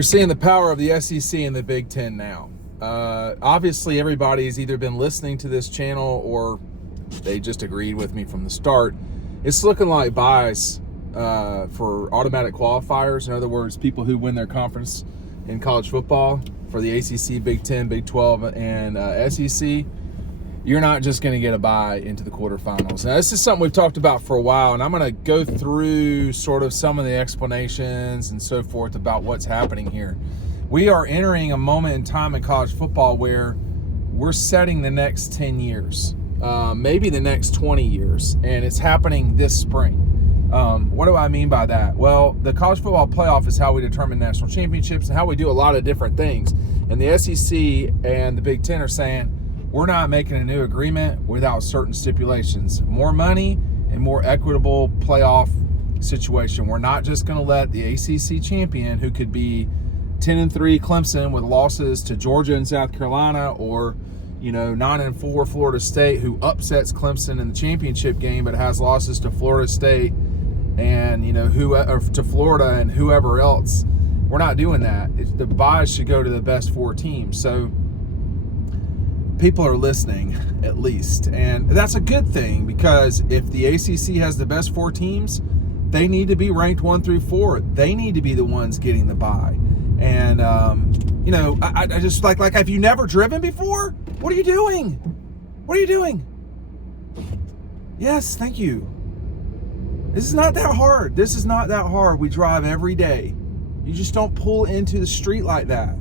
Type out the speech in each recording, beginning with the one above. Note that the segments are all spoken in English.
You're seeing the power of the SEC and the Big Ten now. Obviously, everybody's either been listening to this channel or they just agreed with me from the start. It's looking like buys for automatic qualifiers. In other words, people who win their conference in college football for the ACC, Big Ten, Big 12, and SEC. You're not just going to get a bye into the quarterfinals. Now, this is something we've talked about for a while, and I'm going to go through sort of some of the explanations and so forth about what's happening here. We are entering a moment in time in college football where we're setting the next 10 years, maybe the next 20 years, and it's happening this spring. What do I mean by that? Well, the college football playoff is how we determine national championships and how we do a lot of different things. And the SEC and the Big Ten are saying, we're not making a new agreement without certain stipulations. More money and more equitable playoff situation. We're not just going to let the ACC champion, who could be 10-3 Clemson with losses to Georgia and South Carolina, or 9-4 Florida State, who upsets Clemson in the championship game but has losses to Florida State and to Florida and whoever else. We're not doing that. The buys should go to the best 4 teams. So people are listening, at least, and that's a good thing, because if the ACC has the best 4 teams, they need to be ranked 1 through 4. They need to be the ones getting the bye. And I just like have you never driven before? What are you doing? What are you doing? Yes, thank you. This is not that hard. This is not that hard. We drive every day. You just don't pull into the street like that.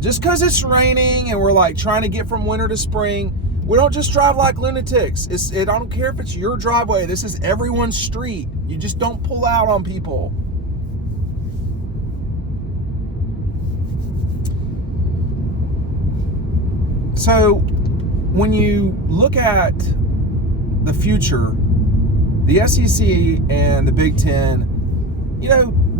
Just because it's raining and we're like trying to get from winter to spring, we don't just drive like lunatics. I don't care if it's your driveway. This is everyone's street. You just don't pull out on people. So when you look at the future, the SEC and the Big Ten,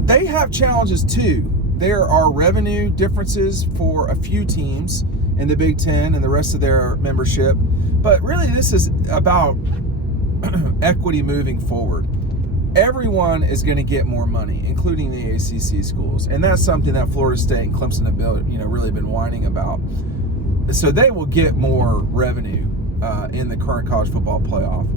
they have challenges too. There are revenue differences for a few teams in the Big Ten and the rest of their membership. But really, this is about equity moving forward. Everyone is going to get more money, including the ACC schools. And that's something that Florida State and Clemson have really been whining about. So they will get more revenue in the current college football playoff.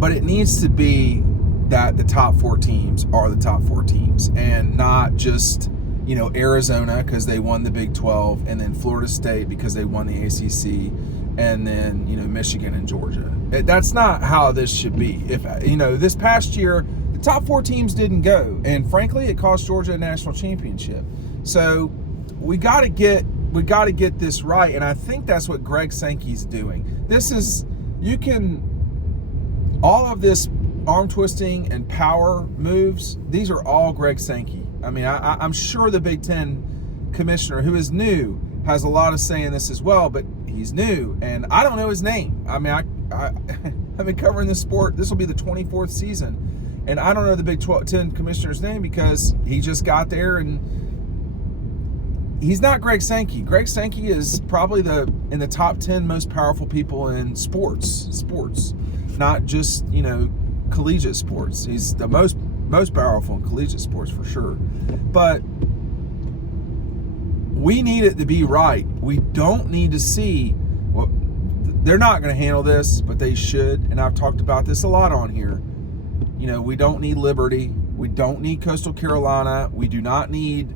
But it needs to be that the top 4 teams are the top 4 teams, and not just Arizona because they won the Big 12, and then Florida State because they won the ACC, and then Michigan and Georgia. That's not how this should be. If this past year the top 4 teams didn't go, and frankly it cost Georgia a national championship. So we got to get this right, and I think that's what Greg Sankey's doing. All of this arm twisting and power moves, these are all Greg Sankey. I mean, I'm sure the Big Ten commissioner, who is new, has a lot of say in this as well, but he's new, and I don't know his name. I mean, I've been covering this sport. This will be the 24th season, and I don't know the Big 10 commissioner's name because he just got there, and he's not Greg Sankey. Greg Sankey is probably in the top 10 most powerful people in sports, not just collegiate sports. He's the most powerful in collegiate sports for sure. But we need it to be right. We don't need to see they're not going to handle this, but they should. And I've talked about this a lot on here. We don't need Liberty. We don't need Coastal Carolina. We do not need,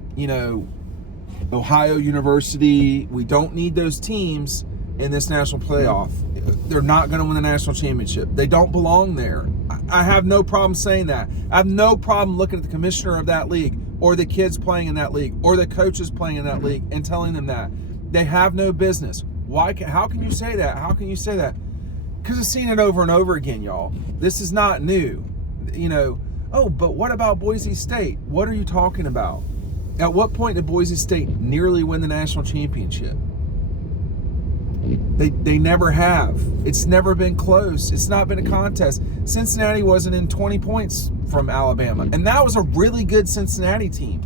Ohio University. We don't need those teams in this national playoff. They're not going to win the national championship. They don't belong there. I have no problem saying that. I have no problem looking at the commissioner of that league, or the kids playing in that league, or the coaches playing in that league, and telling them that they have no business. How can you say that? How can you say that? Because I've seen it over and over again, y'all. This is not new. But what about Boise State? What are you talking about? At what point did Boise State nearly win the national championship? They never have. It's never been close. It's not been a contest. Cincinnati wasn't in 20 points from Alabama, and that was a really good Cincinnati team.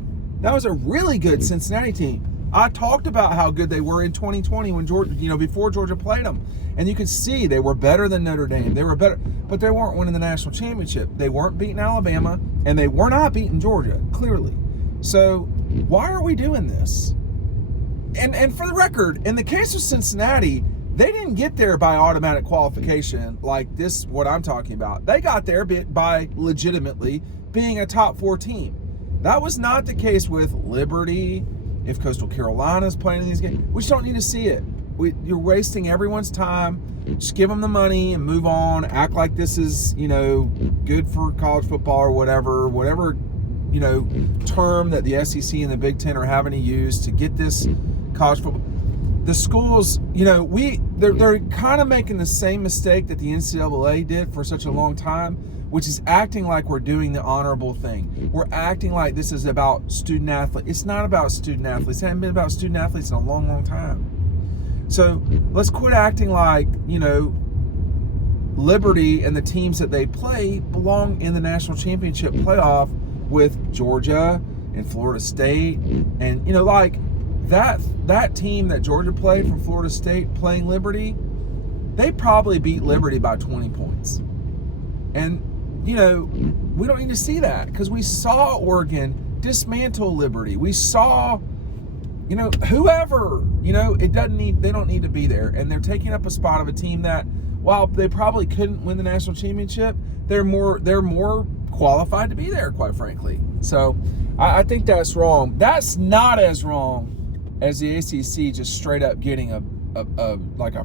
I talked about how good they were in 2020 when Georgia, before Georgia played them, and you could see they were better than Notre Dame. They were better, but they weren't winning the national championship. They weren't beating Alabama, and they were not beating Georgia, clearly. So why are we doing this? And for the record, in the case of Cincinnati, they didn't get there by automatic qualification like this, what I'm talking about. They got there by legitimately being a top 4 team. That was not the case with Liberty. If Coastal Carolina's playing in these games, we just don't need to see it. You're wasting everyone's time. Just give them the money and move on. Act like this is, good for college football or whatever, term that the SEC and the Big Ten are having to use to get this college football. The schools, they're kind of making the same mistake that the NCAA did for such a long time, which is acting like we're doing the honorable thing. We're acting like this is about student athletes. It's not about student athletes. It hasn't been about student athletes in a long, long time. So let's quit acting like, Liberty and the teams that they play belong in the national championship playoff with Georgia and Florida State. And, that team that Georgia played from Florida State playing Liberty, they probably beat Liberty by 20 points. And, we don't need to see that because we saw Oregon dismantle Liberty. We saw, whoever, they don't need to be there. And they're taking up a spot of a team that, while they probably couldn't win the national championship, they're more qualified to be there, quite frankly. So I think that's wrong. That's not as wrong as the ACC just straight up getting a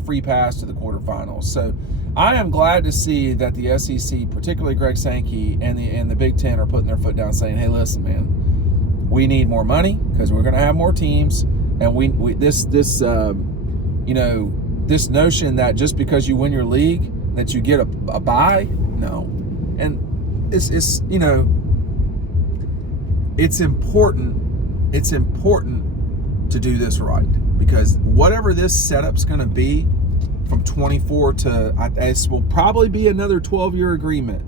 free pass to the quarterfinals. So I am glad to see that the SEC, particularly Greg Sankey and the Big Ten, are putting their foot down, saying, "Hey, listen, man, we need more money because we're going to have more teams, and this notion that just because you win your league that you get a bye, no." And it's important. It's important to do this right, because whatever this setup's going to be from 24 to, this will probably be another 12-year agreement.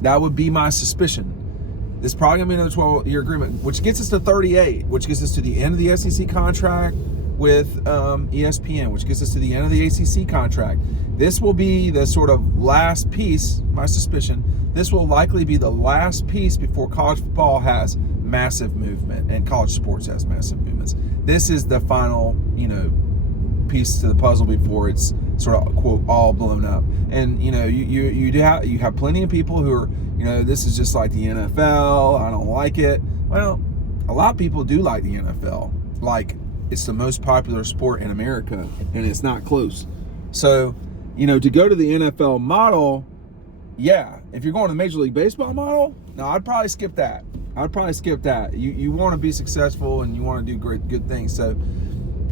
That would be my suspicion. This is probably going to be another 12-year agreement, which gets us to 38, which gets us to the end of the SEC contract with ESPN, which gets us to the end of the ACC contract. This will be the sort of last piece, my suspicion. This will likely be the last piece before college football has massive movement and college sports has massive movements. This is the final, piece to the puzzle before it's sort of, quote, all blown up. And, you have plenty of people who are, this is just like the NFL. I don't like it. Well, a lot of people do like the NFL. Like, it's the most popular sport in America, and it's not close. So, to go to the NFL model, yeah. If you're going to the Major League Baseball model, no, I'd probably skip that. You want to be successful and you want to do good things. So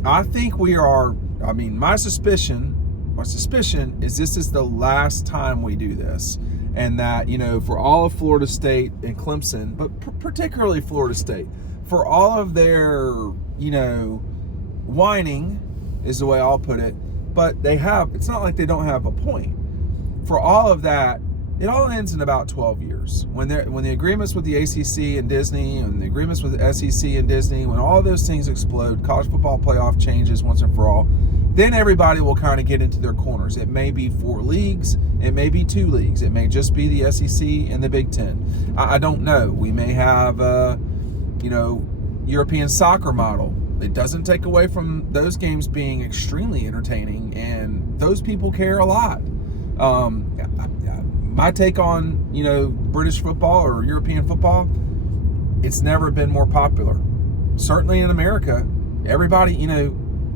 I think my suspicion is this is the last time we do this. And that, for all of Florida State and Clemson, but particularly Florida State, for all of their, whining is the way I'll put it, but it's not like they don't have a point. For all of that, it all ends in about 12 years. When the agreements with the ACC and Disney and the agreements with the SEC and Disney, when all those things explode, college football playoff changes once and for all, then everybody will kind of get into their corners. It may be 4 leagues. It may be 2 leagues. It may just be the SEC and the Big Ten. I don't know. We may have European soccer model. It doesn't take away from those games being extremely entertaining, and those people care a lot. My take on, British football or European football, it's never been more popular. Certainly in America, everybody,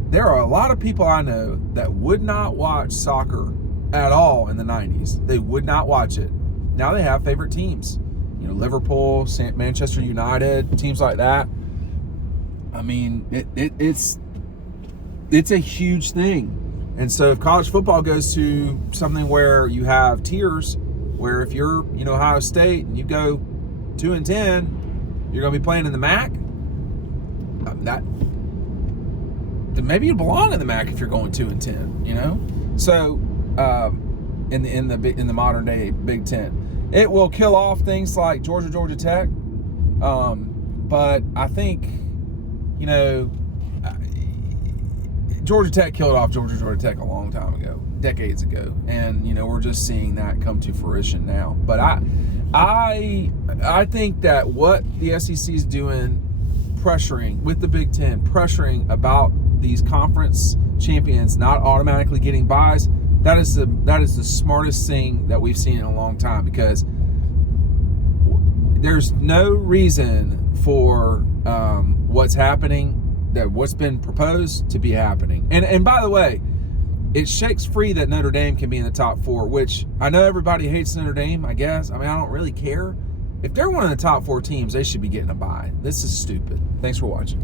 there are a lot of people I know that would not watch soccer at all in the 90s. They would not watch it. Now they have favorite teams. Liverpool, Manchester United, teams like that. I mean, it's a huge thing. And so if college football goes to something where you have tiers, where if you're, Ohio State and you go 2-10, you're going to be playing in the MAC. Then maybe you belong in the MAC if you're going 2-10. So in the modern day Big Ten, it will kill off things like Georgia Tech. But I think, Georgia Tech killed off Georgia Tech a long time ago, decades ago. And, we're just seeing that come to fruition now. But I think that what the SEC is doing, pressuring with the Big Ten, pressuring about these conference champions not automatically getting buys, that is the smartest thing that we've seen in a long time, because there's no reason for what's happening, that what's been proposed to be happening. And by the way, it shakes free that Notre Dame can be in the top 4, which I know everybody hates Notre Dame, I guess. I mean, I don't really care. If they're one of the top 4 teams, they should be getting a bye. This is stupid. Thanks for watching.